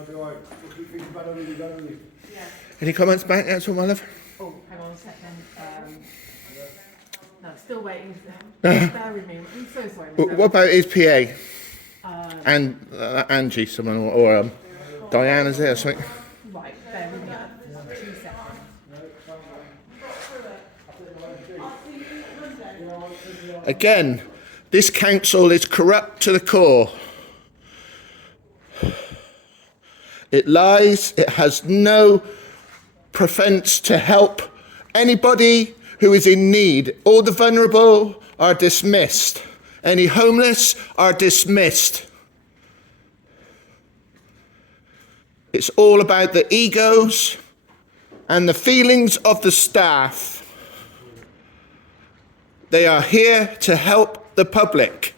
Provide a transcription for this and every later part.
How do I keep thinking about it? Yeah. Any comments back there, my love? Oh, hang on a second. No, still waiting. Bear with me. I'm so sorry. Miss What about his PA? Evans. And Angie, someone, or Diane, is there or something? Right, bear with me. 2 seconds. Again, this council is corrupt to the core. It lies, it has no preference to help anybody who is in need. All the vulnerable are dismissed. Any homeless are dismissed. It's all about the egos and the feelings of the staff. They are here to help the public,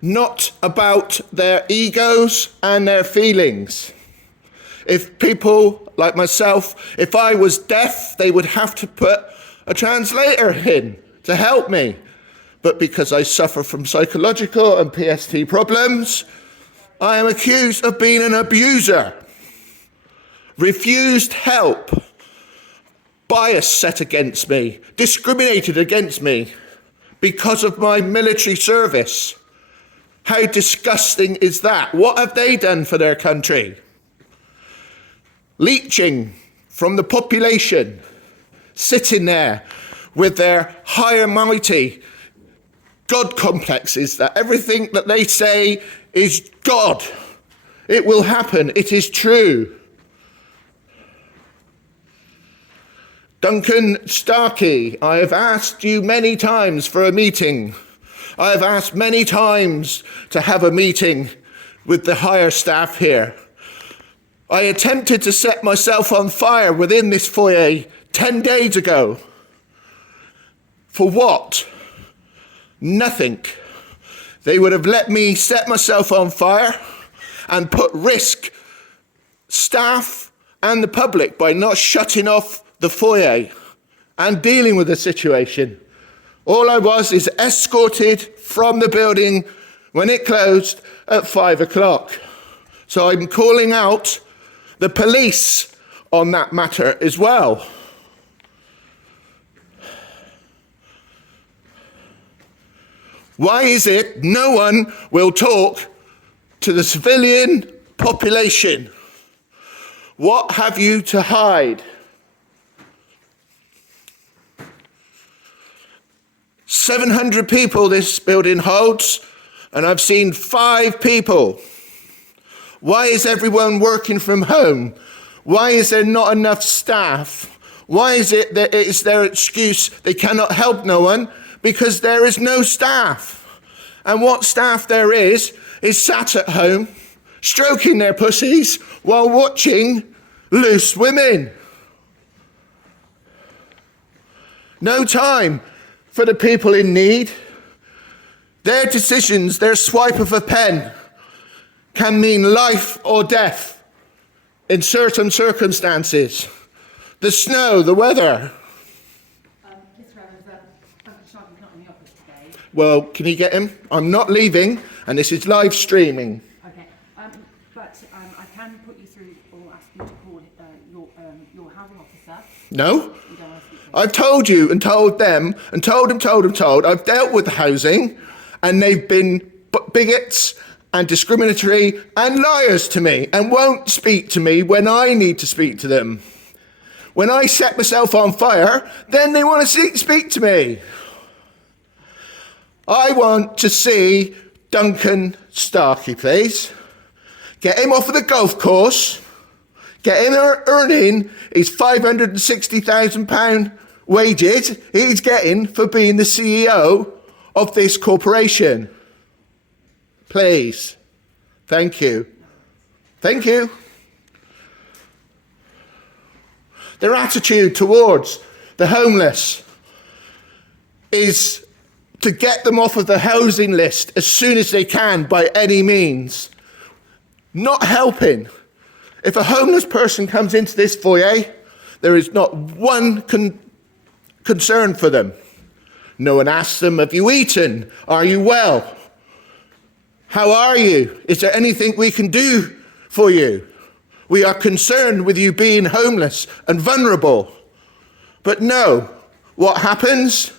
not about their egos and their feelings. If people like myself, if I was deaf, they would have to put a translator in to help me. But because I suffer from psychological and PST problems, I am accused of being an abuser. Refused help. Bias set against me. Discriminated against me because of my military service. How disgusting is that? What have they done for their country? Leeching from the population, sitting there with their high and mighty God complexes, that everything that they say is God. It will happen. It is true. Duncan Starkey, I have asked you many times for a meeting. I have asked many times to have a meeting with the higher staff here. I attempted to set myself on fire within this foyer 10 days ago. For what? Nothing. They would have let me set myself on fire and put risk staff and the public by not shutting off the foyer and dealing with the situation. All I was is escorted from the building when it closed at 5 o'clock. So I'm calling out the police on that matter as well. Why is it no one will talk to the civilian population? What have you to hide? 700 people this building holds, and I've seen 5 people. Why is everyone working from home? Why is there not enough staff? Why is it that it is their excuse they cannot help no one? Because there is no staff. And what staff there is sat at home, stroking their pussies while watching Loose Women. No time for the people in need. Their decisions, their swipe of a pen, can mean life or death in certain circumstances. The snow, the weather. Mr. Evans, Duncan Sharkey's not in the office today. Well, can you get him? I'm not leaving, and this is live streaming. Okay, but I can put you through or ask you to call your housing officer. No? You don't want to speak to him. I've told you and told them and told. I've dealt with the housing, and they've been bigots and discriminatory and liars to me and won't speak to me when I need to speak to them. When I set myself on fire, then they want to speak to me. I want to see Duncan Starkey, please. Get him off of the golf course. Get him earning his £560,000 wages he's getting for being the CEO of this corporation. Please. Thank you. Thank you. Their attitude towards the homeless is to get them off of the housing list as soon as they can by any means. Not helping. If a homeless person comes into this foyer, there is not one concern for them. No one asks them, have you eaten? Are you well? How are you? Is there anything we can do for you? We are concerned with you being homeless and vulnerable. But no, what happens?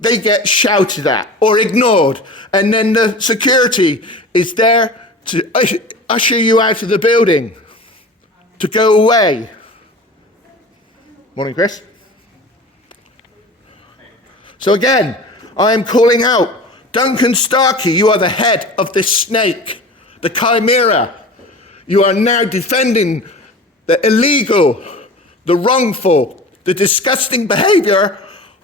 They get shouted at or ignored, and then the security is there to usher you out of the building, to go away. Morning, Chris. So again, I am calling out, Duncan Starkey, you are the head of this snake, the chimera. You are now defending the illegal, the wrongful, the disgusting behaviour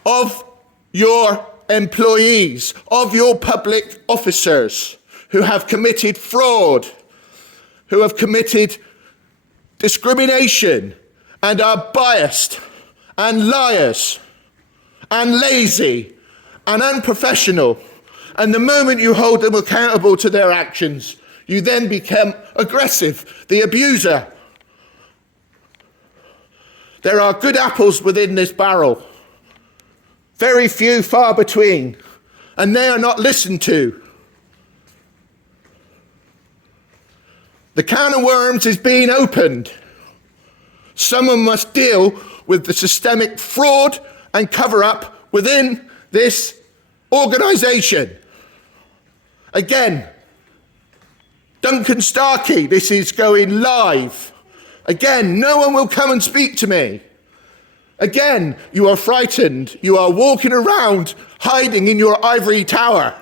of your employees, of your public officers who have committed fraud, who have committed discrimination and are biased and liars and lazy and unprofessional. And the moment you hold them accountable to their actions, you then become aggressive, the abuser. There are good apples within this barrel. Very few, far between. And they are not listened to. The can of worms is being opened. Someone must deal with the systemic fraud and cover-up within this organisation. Again, Duncan Starkey, this is going live. Again, no one will come and speak to me. Again, you are frightened. You are walking around hiding in your ivory tower.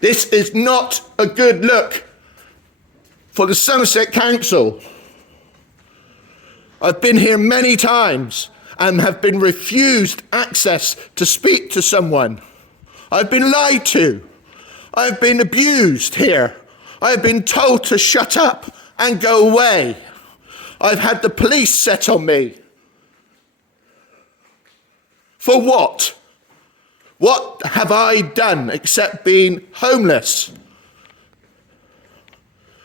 This is not a good look for the Somerset Council. I've been here many times and have been refused access to speak to someone. I've been lied to. I've been abused here. I've been told to shut up and go away. I've had the police set on me. For what? What have I done except being homeless?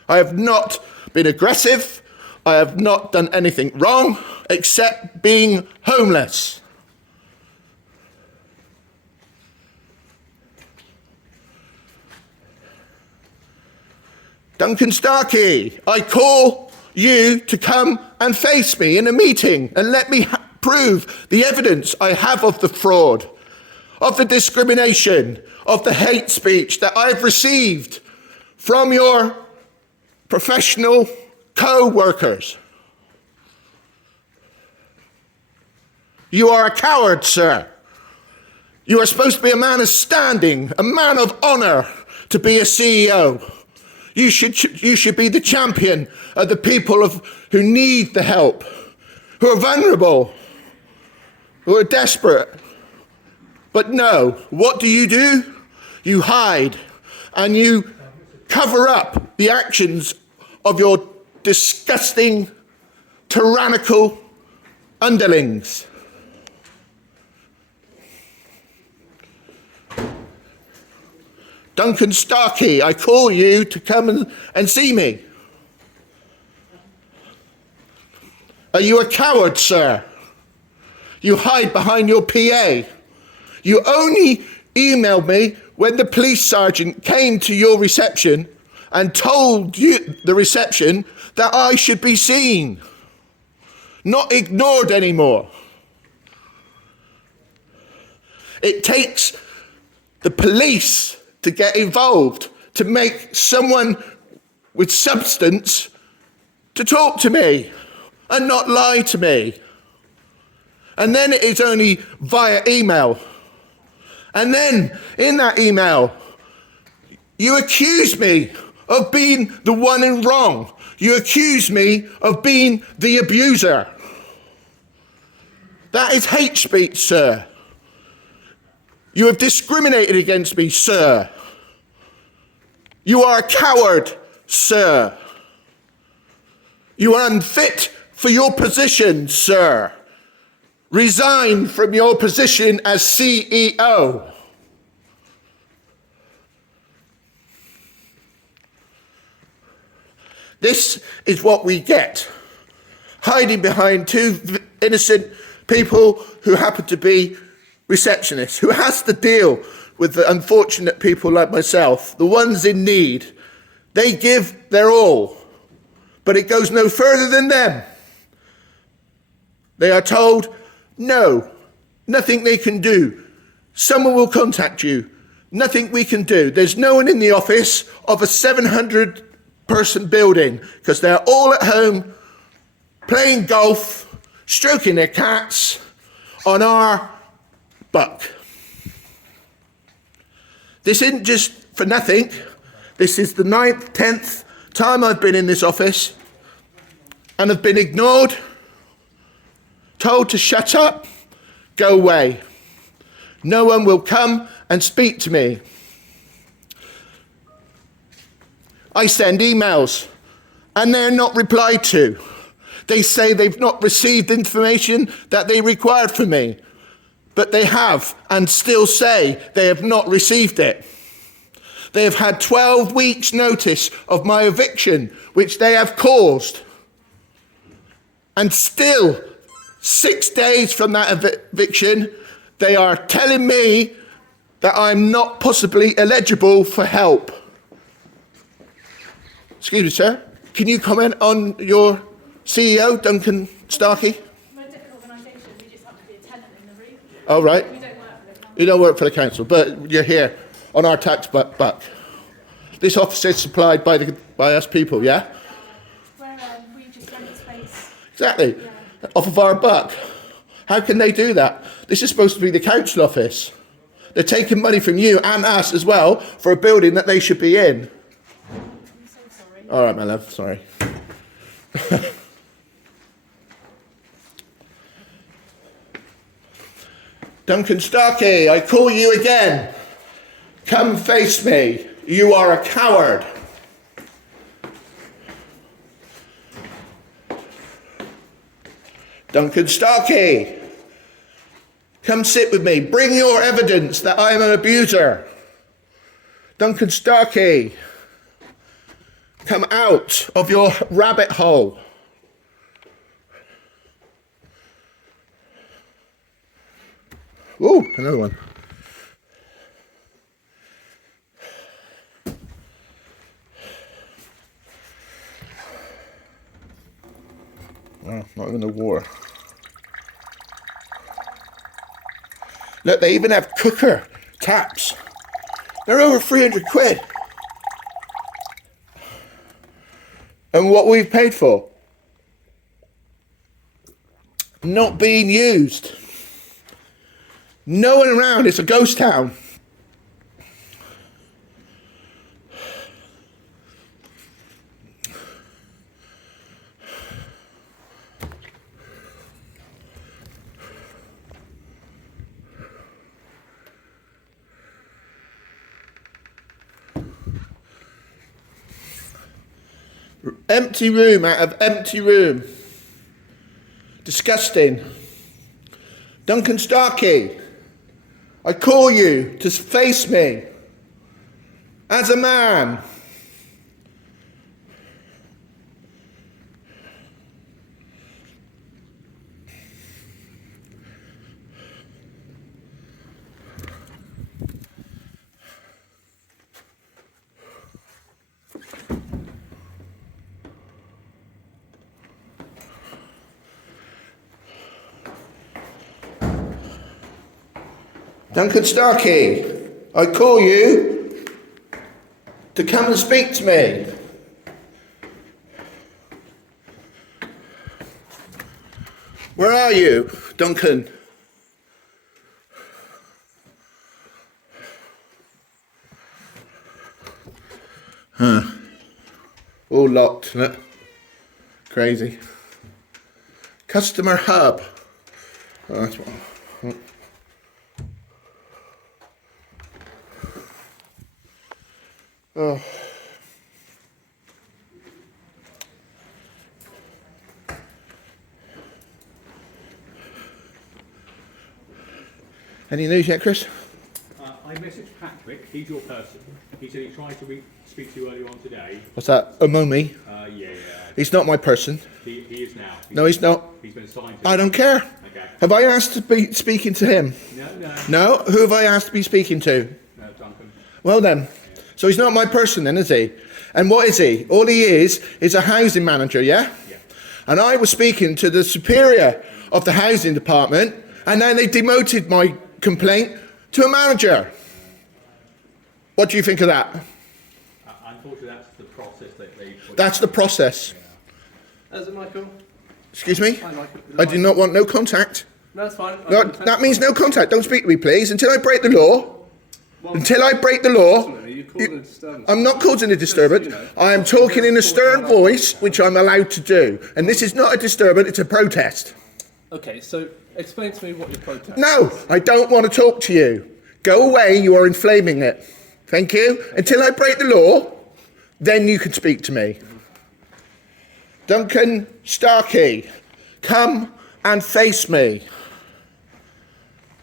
I have not been aggressive. I have not done anything wrong except being homeless. Duncan Starkey, I call you to come and face me in a meeting and let me prove the evidence I have of the fraud, of the discrimination, of the hate speech that I've received from your professional co-workers. You are a coward, sir. You are supposed to be a man of standing, a man of honour to be a CEO. You should be the champion of the people who need the help, who are vulnerable, who are desperate. But no, what do? You hide and you cover up the actions of your disgusting, tyrannical underlings. Duncan Starkey, I call you to come and see me. Are you a coward, sir? You hide behind your PA. You only emailed me when the police sergeant came to your reception and told you, the reception, that I should be seen, not ignored anymore. It takes the police to get involved, to make someone with substance to talk to me and not lie to me. And then it is only via email. And then in that email, you accuse me of being the one in wrong. You accuse me of being the abuser. That is hate speech, sir. You have discriminated against me, sir. You are a coward, sir. You are unfit for your position, sir. Resign from your position as CEO. This is what we get. Hiding behind two innocent people who happen to be receptionists, who has to deal with the unfortunate people like myself, the ones in need. They give their all, but it goes no further than them. They are told, no, nothing they can do. Someone will contact you. Nothing we can do. There's no one in the office of a 700-person building because they're all at home playing golf, stroking their cats on our buck. This isn't just for nothing. This is the 9th, 10th time I've been in this office and have been ignored, told to shut up, go away. No one will come and speak to me. I send emails and they're not replied to. They say they've not received information that they required from me, but they have and still say they have not received it. They have had 12 weeks notice of my eviction, which they have caused. And still, 6 days from that eviction, they are telling me that I'm not possibly eligible for help. Excuse me, sir. Can you comment on your CEO, Duncan Starkey? We're a different organisation. We just have to be a tenant in the room. Oh, right. We don't work for the council. You don't work for the council, but you're here on our tax buck. This office is supplied by us people, yeah? We just rent space. Exactly. Yeah. Off of our buck. How can they do that? This is supposed to be the council office. They're taking money from you and us as well for a building that they should be in. I'm so sorry. All right, my love, sorry. Duncan Starkey, I call you again. Come face me. You are a coward. Duncan Starkey, come sit with me. Bring your evidence that I am an abuser. Duncan Starkey, come out of your rabbit hole. Ooh, another one. Oh, not even a war. Look, they even have cooker taps. They're over 300 quid. And what we've paid for? Not being used. No one around. It's a ghost town. Empty room out of empty room. Disgusting. Duncan Starkey, I call you to face me as a man. Duncan Starkey, I call you to come and speak to me. Where are you, Duncan? All locked, look. Crazy. Customer hub. Oh, that's what. Oh. Any news yet, Chris? I messaged Patrick, he's your person. He said he tried to speak to you earlier on today. What's that? Omomi? Yeah. He's not my person. He is now. No, he's not. He's been assigned to I don't care. Okay. Have I asked to be speaking to him? No. No? Who have I asked to be speaking to? Well then, so he's not my person then, is he? And what is he? All he is a housing manager, yeah? Yeah. And I was speaking to the superior of the housing department, and then they demoted my complaint to a manager. What do you think of that? Unfortunately, that's the process that they put. That's the process. Is it Michael? Excuse me? Hi, Michael. I do not want no contact. No, that's fine. No, that means no contact. Don't speak to me, please, until I break the law. Until I break the law. You called a disturbance. I'm not causing a disturbance. I am talking in a stern voice, which I'm allowed to do. And this is not a disturbance, it's a protest. Okay, so explain to me what your protest No, I don't want to talk to you. Go away, you are inflaming it. Thank you. Until I break the law, then you can speak to me. Duncan Starkey, come and face me.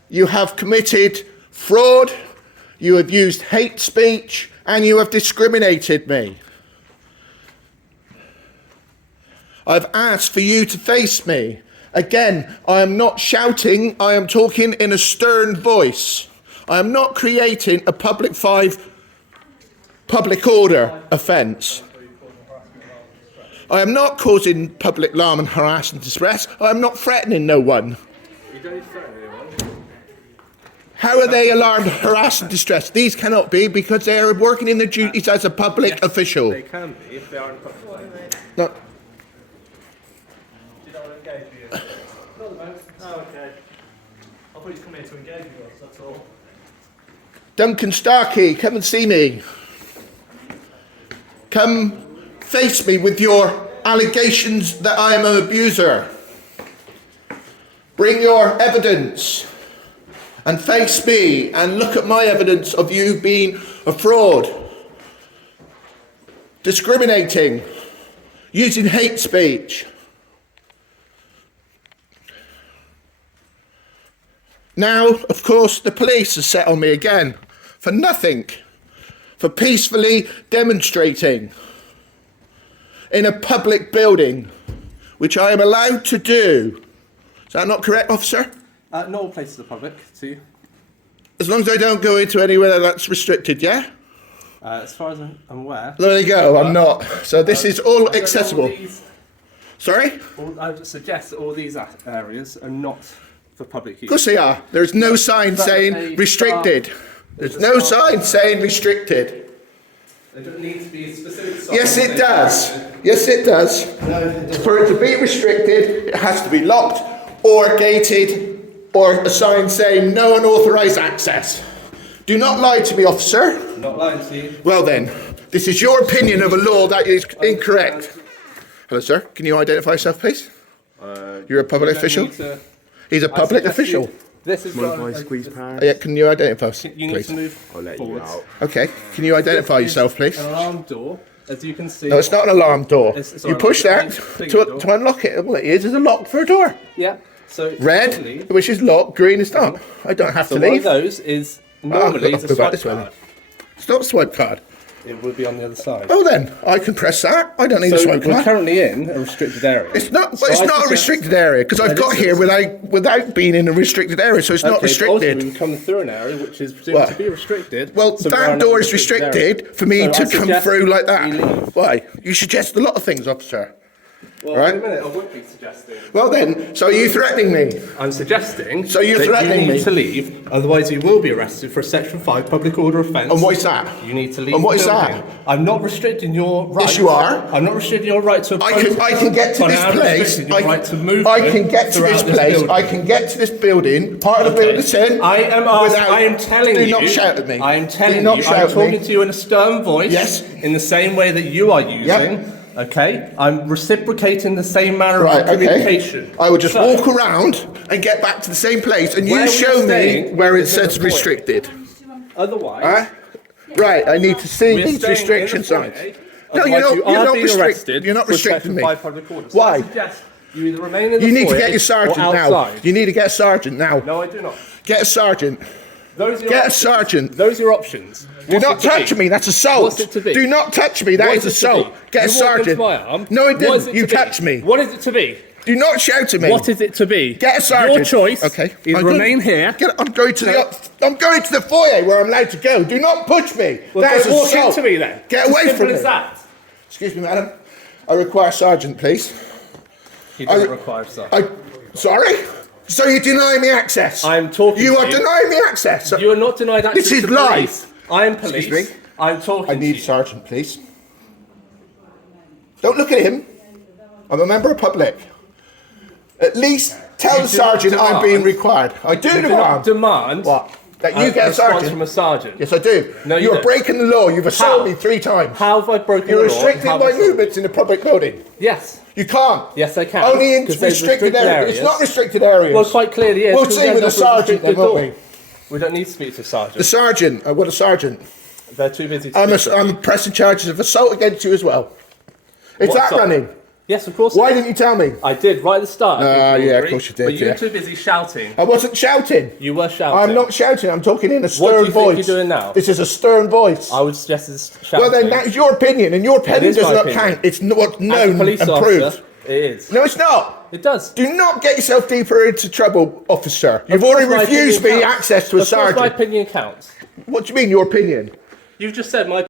You have committed fraud, you have used hate speech, and you have discriminated me. I've asked for you to face me. Again, I am not shouting, I am talking in a stern voice. I am not creating a public order offence. I am not causing public alarm and harassment and distress. I am not threatening no one. You don't threaten anyone. How are they alarmed, harassed and distressed? These cannot be because they are working in their duties as a public official. They can be if they are in a public place. No, Do you not want to engage with you? Not at the moment. Oh, okay. I thought you'd come here to engage with us, that's all. Duncan Starkey, come and see me. Come face me with your allegations that I am an abuser. Bring your evidence and face me and look at my evidence of you being a fraud, discriminating, using hate speech. Now, of course, the police are set on me again for nothing, for peacefully demonstrating in a public building, which I am allowed to do. Is that not correct, officer? Not all places are public to you. As long as I don't go into anywhere that's restricted, yeah? As far as I'm aware. There you go, I'm not. So this is all I don't know accessible. all these- Sorry? I would suggest that all these areas are not for public Of use. course they are. There's no sign But saying a restricted. There's no sign saying restricted. There don't need to be specific signs. Yes, it does. Yes, it does. For it to be restricted, it has to be locked or gated or a sign saying no unauthorised access. Do not lie to me, officer. I'm not lying to you. Well then, this is your opinion of a law that is incorrect. Hello, sir. Can you identify yourself, please? You're a public You don't official? need to- He's a I public suggest you- official. This is Yeah, can you identify yourself, You need please? to move I'll let you forwards. out. Okay. Can you identify yourself, please? An alarm door, as you can see. No, it's not an alarm door. It's You push sorry, that it's to unlock it. Well, it is a lock for a door. Yeah. So Red, normally- which is locked. Green is not. I don't have So to one of leave. those is normally I'll it's go a back swipe this way then. card. It's not a swipe card. It would be on the other side. Oh, then I can press that. I don't need a So swipe we're card. currently in a restricted area. It's not. So It's I not a suggest- restricted area because I've It got is. here without being in a restricted area, so it's not Okay, but also restricted. we come through an area which is presumed What? to be restricted. Well, so we are that in a door is restricted area. restricted for me So I to come suggest through like you that. leave. Why? You suggest a lot of things, officer. Well, Right. wait a minute, I would be suggesting. Well then, so are you threatening me? I'm suggesting So you're that threatening you need me? to leave, otherwise you will be arrested for a Section 5 public order offence. And what is that? You need to leave. And what the is that? building. I'm not restricting your right. Yes, you are. I'm not restricting your right to. I can get to but this I am place. restricting your right to move. I can get to this place. building. I can get to this building. Part of the building it's in. I am asked, without- I am telling do you. not shout at me. I am telling Do not you. shout I'm at me. talking to you in a stern voice. Yes. In the same way that you are using. Okay. I'm reciprocating the same manner Right, of okay. communication. I will just So, walk around and get back to the same place, and Where you we show are me staying where it is in the says foyer. restricted. Otherwise. Huh? Right, I need to see We're these staying restriction in the foyer, signs. No, otherwise you're not. you You're are not being restricted. arrested You're not for restricting Section me. 5 public orders. Why? I suggest you either remain in the You need to foyer get your sergeant or now. outside. You need to get a sergeant now. No, I do not. Get a sergeant. Those are your Get a options. sergeant. Those are your options. Do What's not it to touch be? me. That's assault. What's it to be? Do not touch me. That What is is it to assault. be? Get a You walked into sergeant. my arm. No, I What is didn't. it You to be? touched me. What is it to be? Do not shout at me. What is it to be? Get a sergeant. Your choice. Okay. Is I'm remain here. I'm going to the foyer where I'm allowed to go. Do not push me. Well, that is don't walk assault. into me then. Get It's away as from simple me. as that. Excuse me, madam. I require a sergeant, please. He doesn't require stuff. Sorry? So you deny me access? I'm talking You to are you. denying me access. You are not denied access This is to lies. police. I am police. Excuse me? I'm talking I need to you. sergeant, please. Don't look at him. I'm a member of public. At least tell You the do not sergeant I'm demand- being required. I do You do not demand. demand What? That you get a response sergeant? from a sergeant. Yes, I do. No, you You're don't. breaking the law. You've assaulted How? me 3 times. How have I broken You're the law? restricting How my have I stopped? movements in a public building. Yes. You can't. Yes, I can. Only in 'Cause there's restricted areas. It's not restricted areas. Well, quite clearly it is. We'll 'cause see we with end the up sergeant then, restricted won't door. we? We don't need to speak to a The sergeant. sergeant. I want a sergeant. They're too busy to I'm speak to. pressing charges of assault against you as well. Is What that assault? running? Yes, of course. Why didn't you tell me? I did right at the start. Ah, yeah, of course you did, But you yeah. were too busy shouting. I wasn't shouting. You were shouting. I'm not shouting. I'm talking in a stern What do you voice. think you're doing now? This is a stern voice. I would suggest it's shouting. Well, then that is your opinion, and your opinion is does my not opinion. count. It's what's As a known police and officer, proved. it is. No, it's not. It does. Do not get yourself deeper into trouble, officer. You've Of course already my refused me opinion counts. access to a Of course my sergeant. opinion counts. What do you mean, your opinion? You've just said my